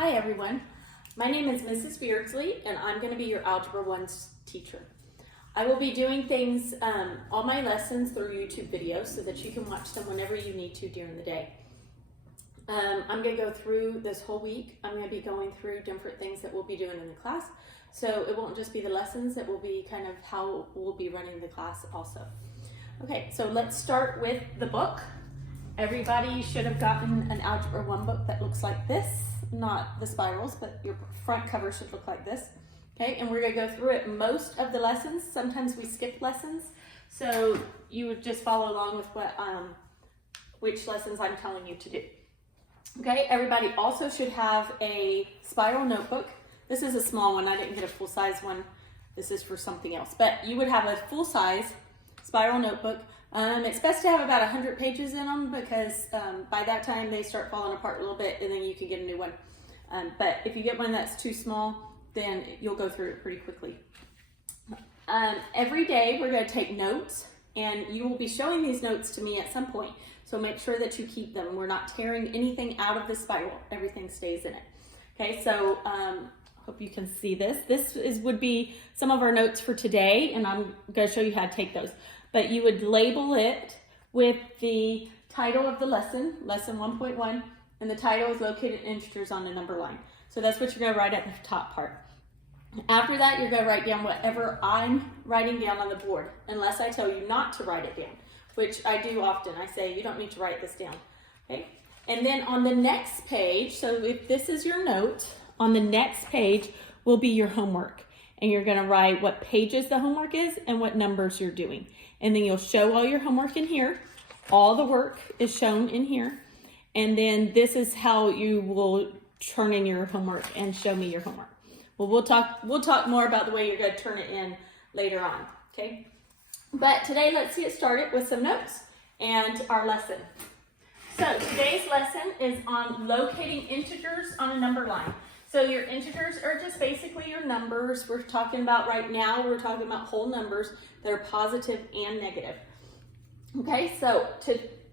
Hi everyone, my name is Mrs. Beardsley and I'm going to be your Algebra 1 teacher. I will be doing things, all my lessons through YouTube videos so that you can watch them whenever you need to during the day. I'm going to go through this whole week. I'm going to be going through different things that we'll be doing in the class. So it won't just be the lessons, it will be kind of how we'll be running the class also. Okay, so let's start with the book. Everybody should have gotten an Algebra 1 book that looks like this. Not the spirals, but your front cover should look like this. Okay, and we're going to go through it most of the lessons. Sometimes we skip lessons, so you would just follow along with what which lessons I'm telling you to do. Okay, everybody also should have a spiral notebook. This is a small one. I didn't get a full-size one. This is for something else, but you would have a full-size spiral notebook. It's best to have about 100 pages in them because by that time they start falling apart a little bit and then you can get a new one. But if you get one that's too small, then you'll go through it pretty quickly. Every day we're going to take notes and you will be showing these notes to me at some point. So make sure that you keep them. We're not tearing anything out of the spiral. Everything stays in it. Okay, so hope you can see this. This would be some of our notes for today and I'm going to show you how to take those. But you would label it with the title of the lesson, lesson 1.1, and the title is located in integers on the number line. So that's what you're going to write at the top part. After that, you're going to write down whatever I'm writing down on the board, unless I tell you not to write it down, which I do often. I say, you don't need to write this down. Okay? And then on the next page, so if this is your note, on the next page will be your homework. And you're going to write what pages the homework is and what numbers you're doing. And then you'll show all your homework in here. All the work is shown in here. And then this is how you will turn in your homework and show me your homework. Well, we'll talk more about the way you're going to turn it in later on, okay? But today, let's get started with some notes and our lesson. So today's lesson is on locating integers on a number line. So your integers are just basically your numbers. We're talking about right now, we're talking about whole numbers that are positive and negative. Okay, so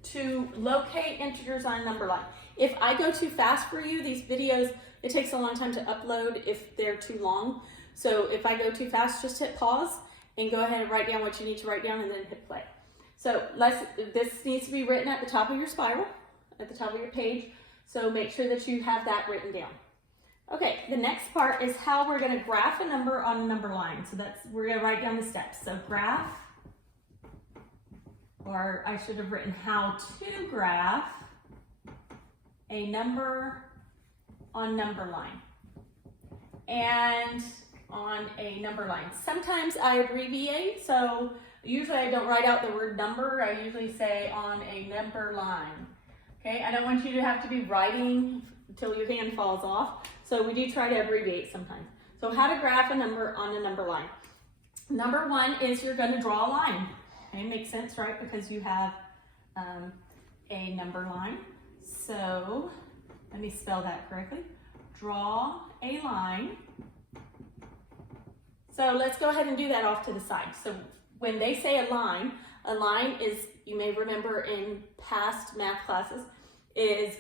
to locate integers on a number line. If I go too fast for you, these videos, it takes a long time to upload if they're too long. So if I go too fast, just hit pause and go ahead and write down what you need to write down and then hit play. So this needs to be written at the top of your spiral, at the top of your page. So make sure that you have that written down. Okay, the next part is how we're going to graph a number on a number line. So we're going to write down the steps. So graph, or I should have written how to graph a number on number line. And on a number line. Sometimes I abbreviate, so usually I don't write out the word number. I usually say on a number line. Okay, I don't want you to have to be writing until your hand falls off. So we do try to abbreviate sometimes. So how to graph a number on a number line. Number one is you're going to draw a line. Okay, makes sense, right? Because you have a number line. So let me spell that correctly. Draw a line. So let's go ahead and do that off to the side. So when they say a line is, you may remember in past math classes,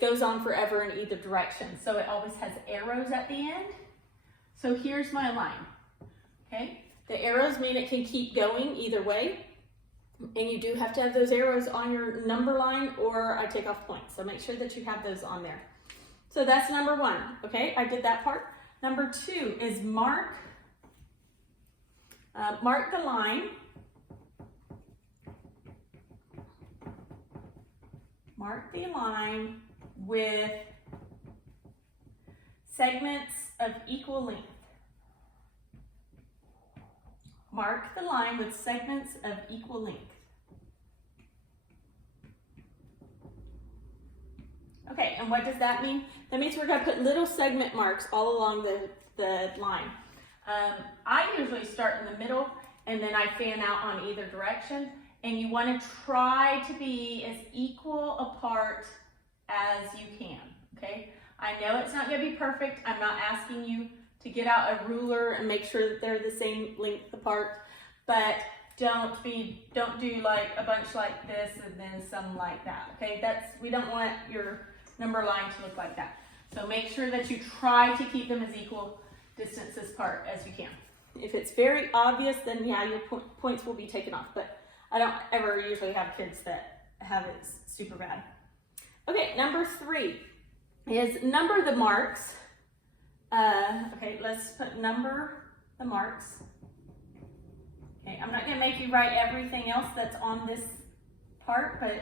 goes on forever in either direction. So it always has arrows at the end. So here's my line, okay? The arrows mean it can keep going either way. And you do have to have those arrows on your number line or I take off points. So make sure that you have those on there. So that's number one, okay? I did that part. Number two is mark the line. Mark the line with segments of equal length. Mark the line with segments of equal length. Okay, and what does that mean? That means we're going to put little segment marks all along the line. I usually start in the middle and then I fan out on either direction. And you want to try to be as equal apart as you can, okay? I know it's not going to be perfect. I'm not asking you to get out a ruler and make sure that they're the same length apart, but don't do like a bunch like this and then some like that, okay? We don't want your number line to look like that. So make sure that you try to keep them as equal distances apart as you can. If it's very obvious, then yeah, your points will be taken off, but I don't ever usually have kids that have it super bad. Okay, number 3 is number the marks. Okay, let's put number the marks. Okay, I'm not going to make you write everything else that's on this part, but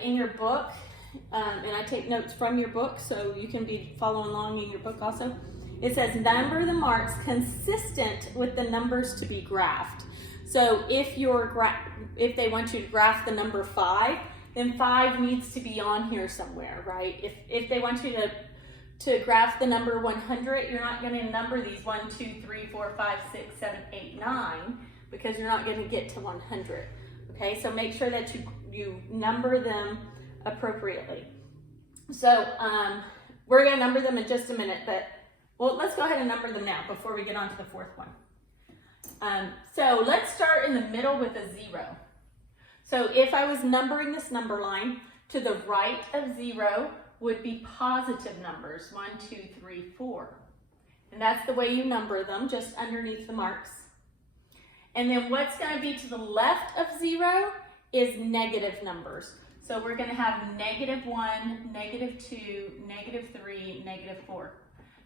in your book, and I take notes from your book so you can be following along in your book also. It says number the marks consistent with the numbers to be graphed. So if they want you to graph the number 5, then 5 needs to be on here somewhere, right? If they want you to graph the number 100, you're not going to number these 1, 2, 3, 4, 5, 6, 7, 8, 9 because you're not going to get to 100. Okay, so make sure that you number them appropriately. So we're going to number them in just a minute, but well, let's go ahead and number them now before we get on to the 4th one. So let's start in the middle with a 0. So if I was numbering this number line, to the right of 0 would be positive numbers, 1, 2, 3, 4. And that's the way you number them, just underneath the marks. And then what's going to be to the left of 0 is negative numbers. So we're going to have -1, -2, -3, -4.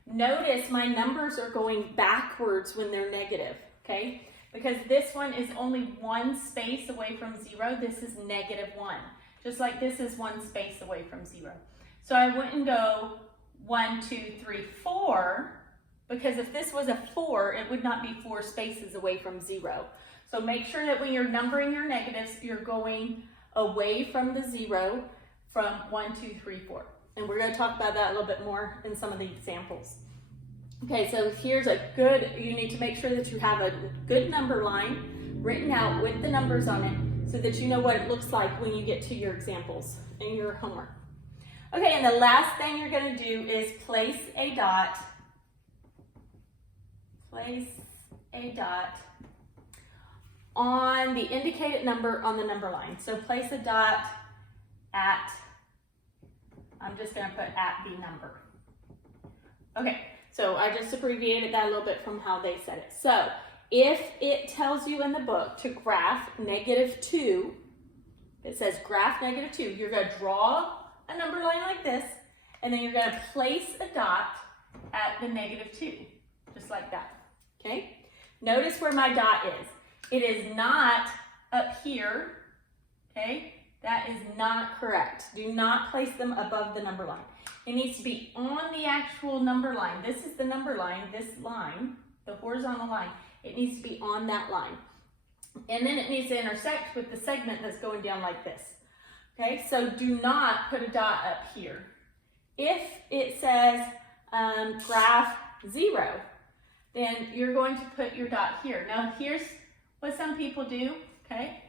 Notice my numbers are going backwards when they're negative, okay? Because this one is only 1 space away from 0. This is -1. Just like this is 1 space away from 0. So I wouldn't go 1, 2, 3, 4, because if this was a 4, it would not be 4 spaces away from 0. So make sure that when you're numbering your negatives, you're going away from the 0 from 1, 2, 3, 4. And we're going to talk about that a little bit more in some of the examples. Okay, so here's you need to make sure that you have a good number line written out with the numbers on it so that you know what it looks like when you get to your examples and your homework. Okay, and the last thing you're going to do is place a dot on the indicated number on the number line. So place a dot at, I'm just going to put at the number. Okay, so I just abbreviated that a little bit from how they said it. So if it tells you in the book to graph -2, it says graph -2, you're going to draw a number line like this, and then you're going to place a dot at the -2, just like that. Okay, notice where my dot is. It is not up here, okay? That is not correct. Do not place them above the number line. It needs to be on the actual number line. This is the number line, this line, the horizontal line. It needs to be on that line. And then it needs to intersect with the segment that's going down like this. Okay, so do not put a dot up here. If it says graph 0, then you're going to put your dot here. Now here's what some people do, okay?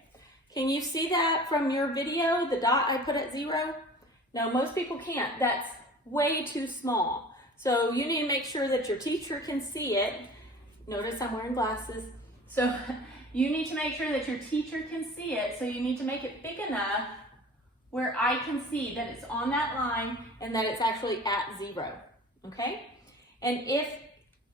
Can you see that from your video, the dot I put at 0? No, most people can't. That's way too small. So you need to make sure that your teacher can see it. Notice I'm wearing glasses. So you need to make sure that your teacher can see it. So you need to make it big enough where I can see that it's on that line and that it's actually at 0, okay? And if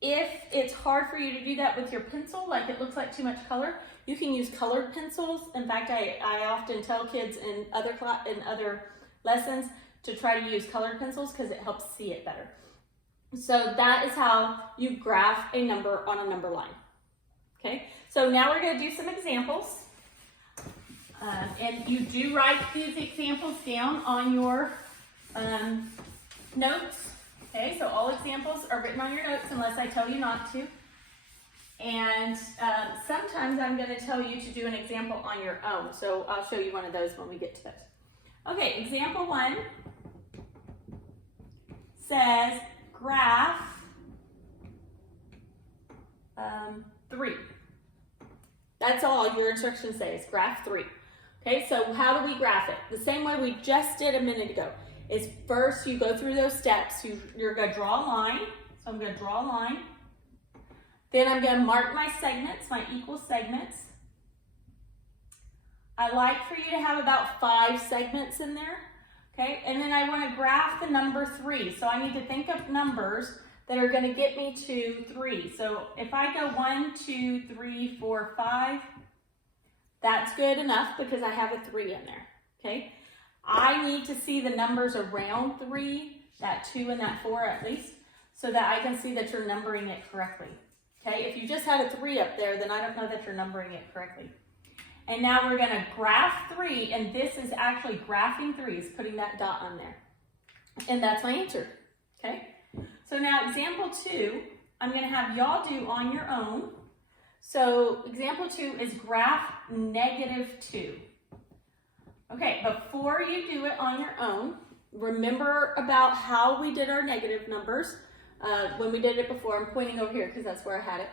it's hard for you to do that with your pencil, like it looks like too much color, you can use colored pencils. In fact, I often tell kids in other lessons to try to use colored pencils because it helps see it better. So that is how you graph a number on a number line. Okay, so now we're going to do some examples. And you do write these examples down on your notes. Okay, so all examples are written on your notes unless I tell you not to. And sometimes I'm going to tell you to do an example on your own. So I'll show you one of those when we get to those. Okay, example 1 says graph 3. That's all your instructions say is graph 3. Okay, so how do we graph it? The same way we just did a minute ago. Is first you go through those steps. You're going to draw a line. So I'm going to draw a line. Then I'm going to mark my segments, my equal segments. I like for you to have about 5 segments in there. Okay, and then I want to graph the number 3. So I need to think of numbers that are going to get me to 3. So if I go 1, 2, 3, 4, 5, that's good enough because I have a 3 in there. Okay, I need to see the numbers around 3, that 2 and that 4 at least, so that I can see that you're numbering it correctly. Okay, if you just had a 3 up there, then I don't know that you're numbering it correctly. And now we're going to graph 3, and this is actually graphing 3s, putting that dot on there. And that's my answer. Okay, so now example 2, I'm going to have y'all do on your own. So example 2 is graph -2. Okay, before you do it on your own, remember about how we did our negative numbers when we did it before. I'm pointing over here because that's where I had it.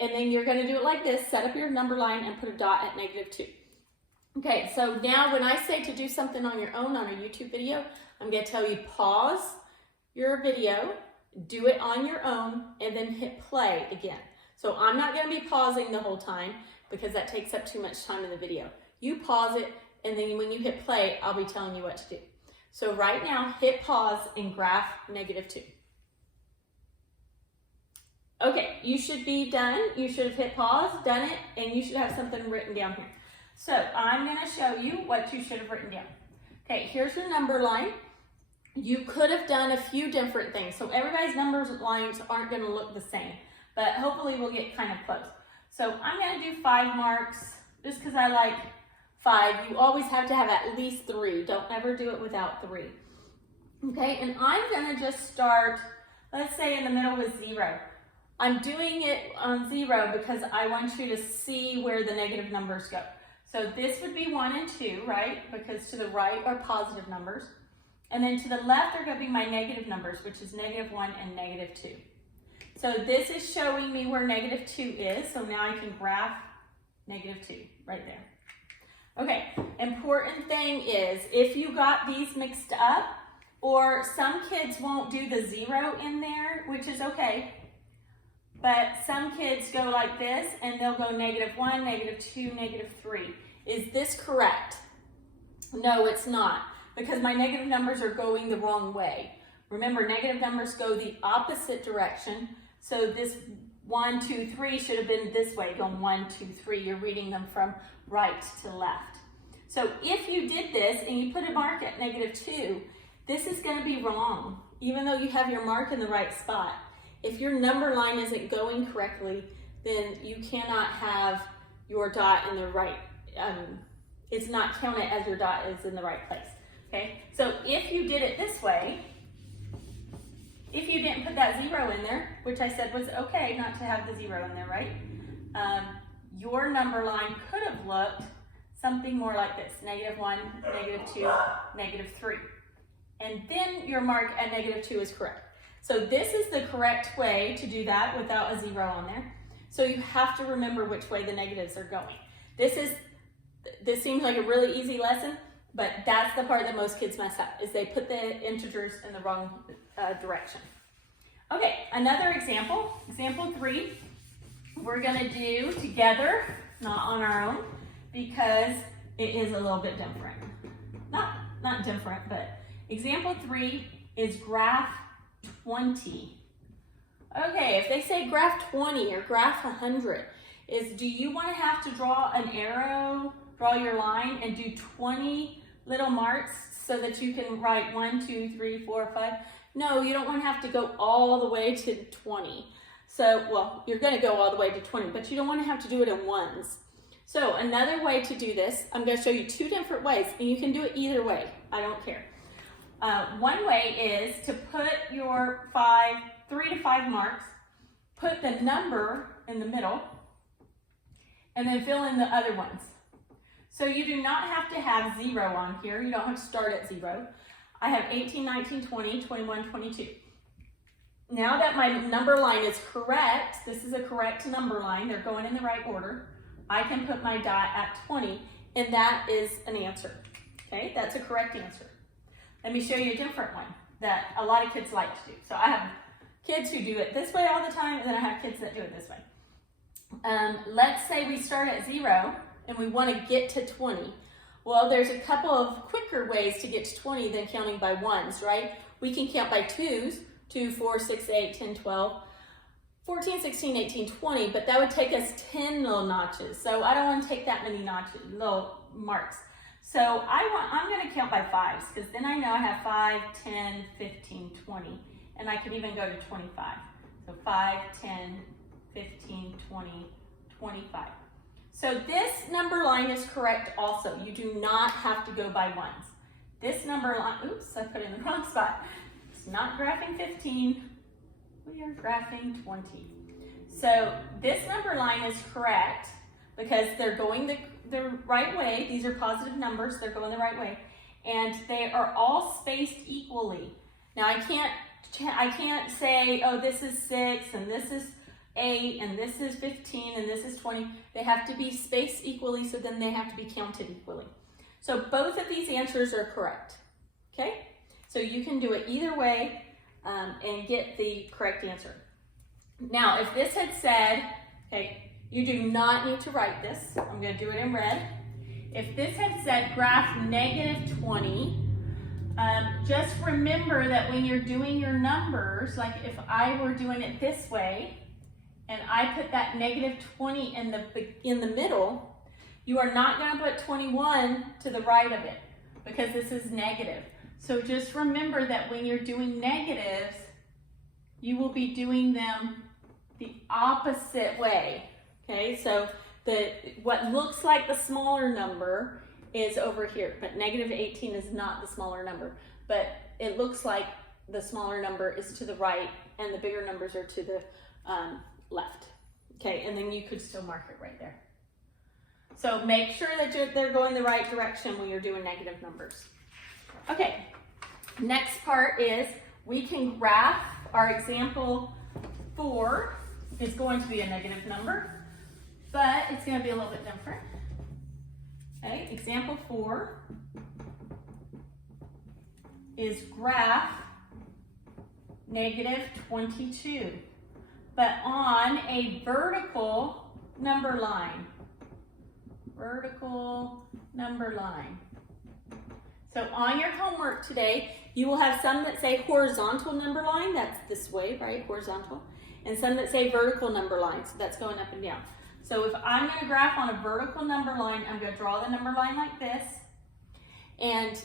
And then you're going to do it like this. Set up your number line and put a dot at -2. Okay, so now when I say to do something on your own on a YouTube video, I'm going to tell you pause your video, do it on your own, and then hit play again. So I'm not going to be pausing the whole time because that takes up too much time in the video. You pause it, and then when you hit play, I'll be telling you what to do. So right now, hit pause and graph -2. Okay, you should be done. You should have hit pause, done it, and you should have something written down here. So I'm going to show you what you should have written down. Okay, here's your number line. You could have done a few different things. So everybody's numbers lines aren't going to look the same, but hopefully we'll get kind of close. So I'm going to do 5 marks just because I like 5. You always have to have at least 3. Don't ever do it without 3. Okay, and I'm going to just start, let's say in the middle with 0. I'm doing it on 0 because I want you to see where the negative numbers go. So this would be 1 and 2, right? Because to the right are positive numbers. And then to the left are going to be my negative numbers, which is -1 and -2. So this is showing me where -2 is. So now I can graph -2 right there. Okay, important thing is if you got these mixed up, or some kids won't do the 0 in there, which is okay. But some kids go like this, and they'll go -1, -2, -3. Is this correct? No, it's not, because my negative numbers are going the wrong way. Remember, negative numbers go the opposite direction. So this 1, 2, 3 should have been this way, going 1, 2, 3. You're reading them from right to left. So if you did this and you put a mark at -2, this is going to be wrong, even though you have your mark in the right spot. If your number line isn't going correctly, then you cannot have your dot in the right, it's not counted as your dot is in the right place, okay? So if you did it this way, if you didn't put that 0 in there, which I said was okay not to have the 0 in there, right? Your number line could have looked something more like this, -1, -2, -3. And then your mark at -2 is correct. So this is the correct way to do that without a 0 on there. So you have to remember which way the negatives are going. This seems like a really easy lesson, but that's the part that most kids mess up, is they put the integers in the wrong direction. Okay, another example, example 3, we're gonna do together, not on our own, because it is a little bit different. Not different, but example 3 is graph 20. Okay, if they say graph 20 or graph 100, do you want to have to draw an arrow, draw your line, and do 20 little marks so that you can write 1, 2, 3, 4, 5? No, you don't want to have to go all the way to 20. So, well, you're going to go all the way to 20, but you don't want to have to do it in ones. So another way to do this, I'm going to show you 2 different ways, and you can do it either way. I don't care. One way is to put your 3 to 5 marks, put the number in the middle, and then fill in the other ones. So you do not have to have 0 on here. You don't have to start at 0. I have 18, 19, 20, 21, 22. Now that my number line is correct, this is a correct number line, they're going in the right order, I can put my dot at 20, and that is an answer. Okay, that's a correct answer. Let me show you a different one that a lot of kids like to do. So I have kids who do it this way all the time, and then I have kids that do it this way. Let's say we start at 0 and we want to get to 20. Well, there's a couple of quicker ways to get to 20 than counting by ones, right? We can count by twos, 2, 4, 6, 8, 10, 12, 14, 16, 18, 20, but that would take us 10 little notches. So I don't want to take that many notches, little marks. So I'm going to count by fives, because then I know I have 5, 10, 15, 20, and I could even go to 25. So 5, 10, 15, 20, 25. So this number line is correct also. You do not have to go by ones. This number line, oops, I put it in the wrong spot. It's not graphing 15, we are graphing 20. So this number line is correct because they're going the right way. These are positive numbers, they're going the right way. And they are all spaced equally. Now I can't say, oh, this is 6 and this is 8 and this is 15 and this is 20. They have to be spaced equally, so then they have to be counted equally. So both of these answers are correct, okay? So you can do it either way and get the correct answer. Now, if this had said, okay, you do not need to write this. I'm gonna do it in red. If this had said graph -20, just remember that when you're doing your numbers, like if I were doing it this way, and I put that -20 in the middle, you are not going to put 21 to the right of it because this is negative. So just remember that when you're doing negatives, you will be doing them the opposite way. Okay, so what looks like the smaller number is over here, but -18 is not the smaller number, but it looks like the smaller number is to the right and the bigger numbers are to the left. Okay, and then you could still mark it right there. So make sure that they're going the right direction when you're doing negative numbers. Okay, next part is we can graph. Our example 4 is going to be a negative number, but it's going to be a little bit different. Okay, example 4 is graph -22, but on a vertical number line. Vertical number line. So on your homework today, you will have some that say horizontal number line, that's this way, right, horizontal, and some that say vertical number line, so that's going up and down. So if I'm going to graph on a vertical number line, I'm going to draw the number line like this, and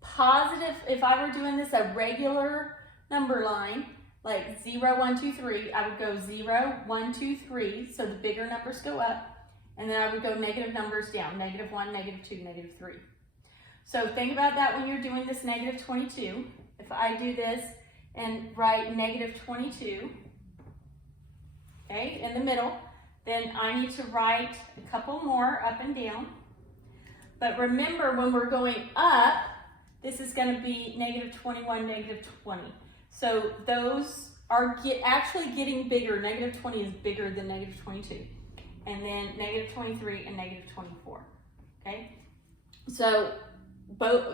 positive, if I were doing this a regular number line, like 0, 1, 2, 3, I would go 0, 1, 2, 3, so the bigger numbers go up, and then I would go negative numbers down, -1, -2, -3. So think about that when you're doing this -22. If I do this and write -22, okay, in the middle, then I need to write a couple more up and down. But remember, when we're going up, this is going to be -21, -20. So those are actually getting bigger. -20 is bigger than -22. And then -23 and -24, okay? So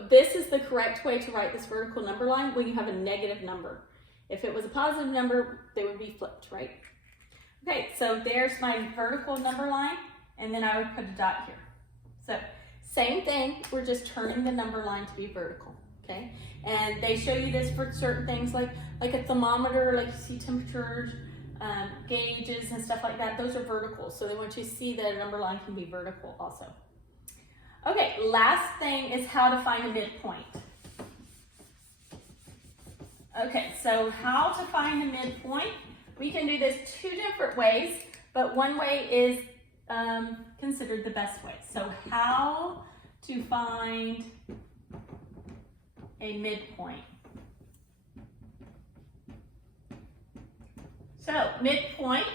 this is the correct way to write this vertical number line when you have a negative number. If it was a positive number, they would be flipped, right? Okay, so there's my vertical number line, and then I would put a dot here. So same thing, we're just turning the number line to be vertical, okay? And they show you this for certain things like a thermometer, like you see temperatures, gauges and stuff like that. Those are vertical, so they want you to see that a number line can be vertical also. Okay, last thing is how to find a midpoint. Okay, so how to find a midpoint. We can do this 2 different ways, but one way is considered the best way. So how to find a midpoint. So midpoint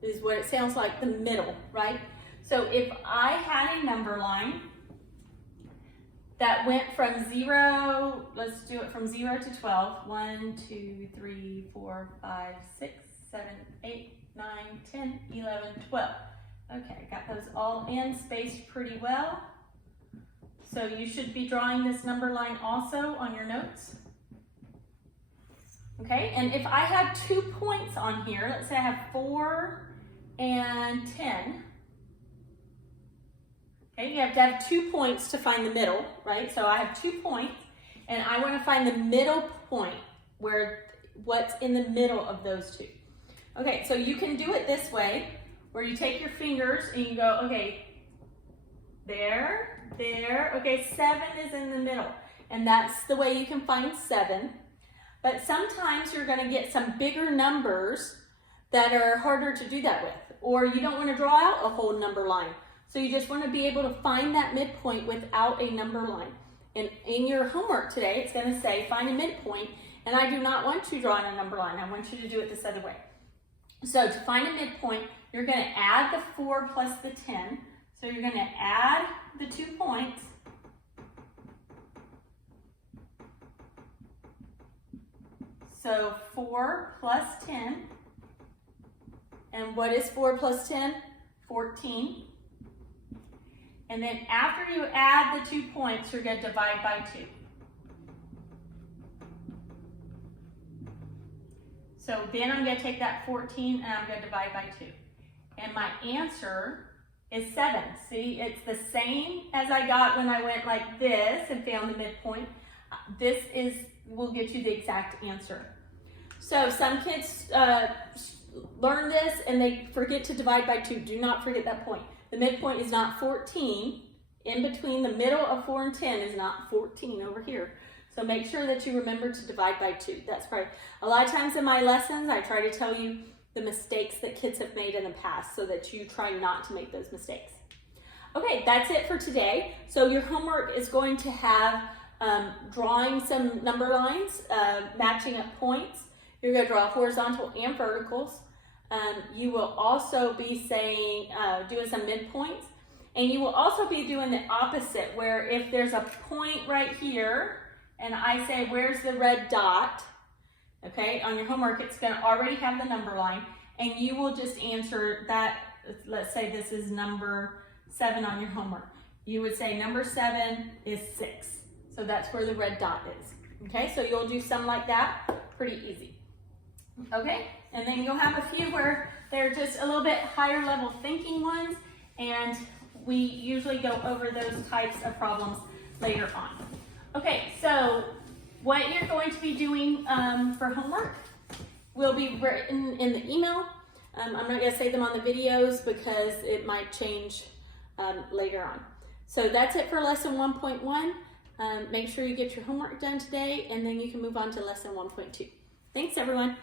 is what it sounds like, the middle, right? So if I had a number line that went from 0, let's do it from 0 to 12. 1, 2, 3, 4, 5, 6, 7, 8, 9, 10, 11, 12. Okay, got those all in, spaced pretty well. So you should be drawing this number line also on your notes. Okay, and if I have 2 points on here, let's say I have 4 and 10. Okay, you have to have 2 points to find the middle, right? So I have 2 points, and I want to find the middle point, what's in the middle of those two. Okay, so you can do it this way, where you take your fingers and you go, okay, there, okay, 7 is in the middle, and that's the way you can find 7. But sometimes you're gonna get some bigger numbers that are harder to do that with, or you don't wanna draw out a whole number line. So you just wanna be able to find that midpoint without a number line. And in your homework today, it's gonna say, find a midpoint, and I do not want you drawing a number line. I want you to do it this other way. So to find a midpoint, you're gonna add the 4 plus the 10. So you're gonna add the 2 points. So 4 plus 10. And what is 4 plus 10? 14. And then after you add the 2 points, you're gonna divide by 2. So then I'm gonna take that 14 and I'm gonna divide by 2. And my answer is 7. See, it's the same as I got when I went like this and found the midpoint. This will get you the exact answer. So some kids learn this and they forget to divide by 2. Do not forget that point. The midpoint is not 14. In between the middle of 4 and 10 is not 14 over here. So make sure that you remember to divide by 2. That's right. A lot of times in my lessons, I try to tell you the mistakes that kids have made in the past so that you try not to make those mistakes. Okay, that's it for today. So your homework is going to have drawing some number lines, matching up points. You're going to draw horizontal and verticals. You will also be saying, doing some midpoints. And you will also be doing the opposite, where if there's a point right here, and I say, where's the red dot? Okay, on your homework, it's gonna already have the number line, and you will just answer that. Let's say this is number 7 on your homework. You would say number 7 is 6. So that's where the red dot is. Okay, so you'll do some like that, pretty easy. Okay, and then you'll have a few where they're just a little bit higher level thinking ones, and we usually go over those types of problems later on. Okay, so what you're going to be doing for homework will be written in the email. I'm not going to say them on the videos because it might change later on. So that's it for lesson 1.1. Make sure you get your homework done today, and then you can move on to lesson 1.2. Thanks, everyone.